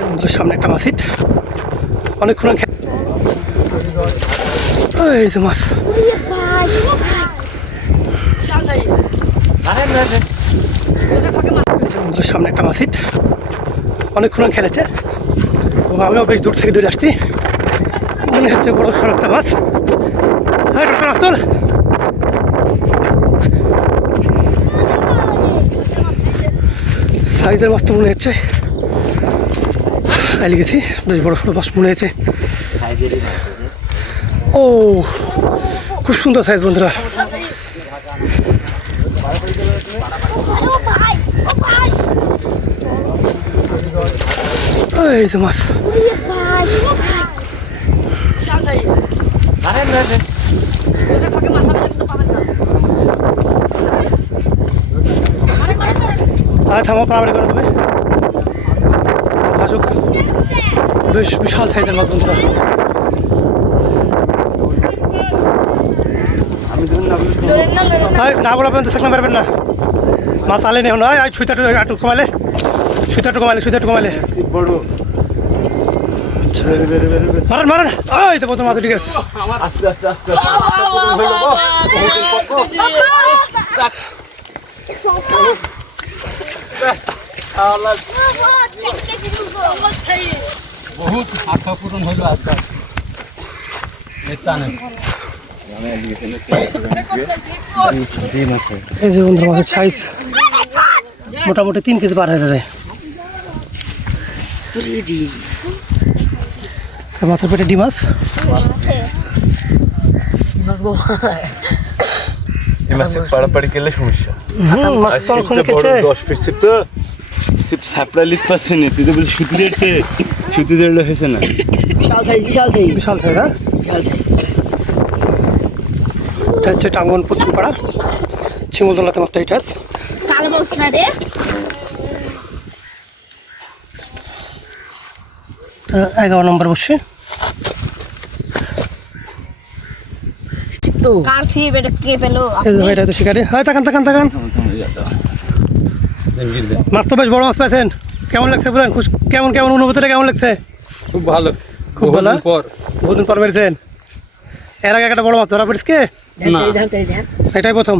সমুদ্রের সামনে একটা মাছ হিট অনেকক্ষণ এই যে মাছ সমুদ্রের সামনে একটা মাছ হিট অনেকক্ষণ খেলেছে এবং আমিও বেশ দূর থেকে দূরে আসছি মনে হচ্ছে বড় সড়ো একটা মাছ। হ্যাঁ ডক্টর আসল সাইজের মাছ তো মনে হচ্ছে আইলে গেছি বেশ বড় সড়ো মাছ মনে হয়েছে। ও খুব সুন্দর সাইজ বন্ধুরা। এই যে মাছ থামো পাড়াবাড়ি করে দেবে আসুক বেশ বিশাল সাইজের মাছ বন্ধুরা। না বলা পর্যন্ত থাকলে পারবেন না মাছ আলে নেই নয় সুইটারটু একটু কমালে সুইটারটু কমালে মারেন মারেন ওই তো প্রথম মাছ ঠিক আছে। বহুত আশা পূরণ হইল আজকাল এই যে বন্ধুরা মাছের সাইজ মোটামুটি 3 কেজি পার হয়ে যাবে। মাছের পেটে ডিম মাছ পাড়াপাড়ি গেলে সমস্যা সাপড়া লিখ পাচ্ছে না তুই তো বলছিস সুতি জড়লে হয়েছে না বিশাল সাইজ হ্যাঁ এটা হচ্ছে টাঙ্গন পশ্চিম পাড়া শিমুলতলাতে মাছটা এটা 11 নম্বর বসে এটা তো শিকারি হ্যাঁ তাকান মাছ তো বেশ বড় মাছ পাইছেন কেমন লাগছে বলেন কেমন অনুভূতিটা কেমন লাগছে? খুব ভালো বহুদিন পর বেরিয়েছেন। এর আগে একটা বড় মাছ ধরা পড়িস কে? না এটাই প্রথম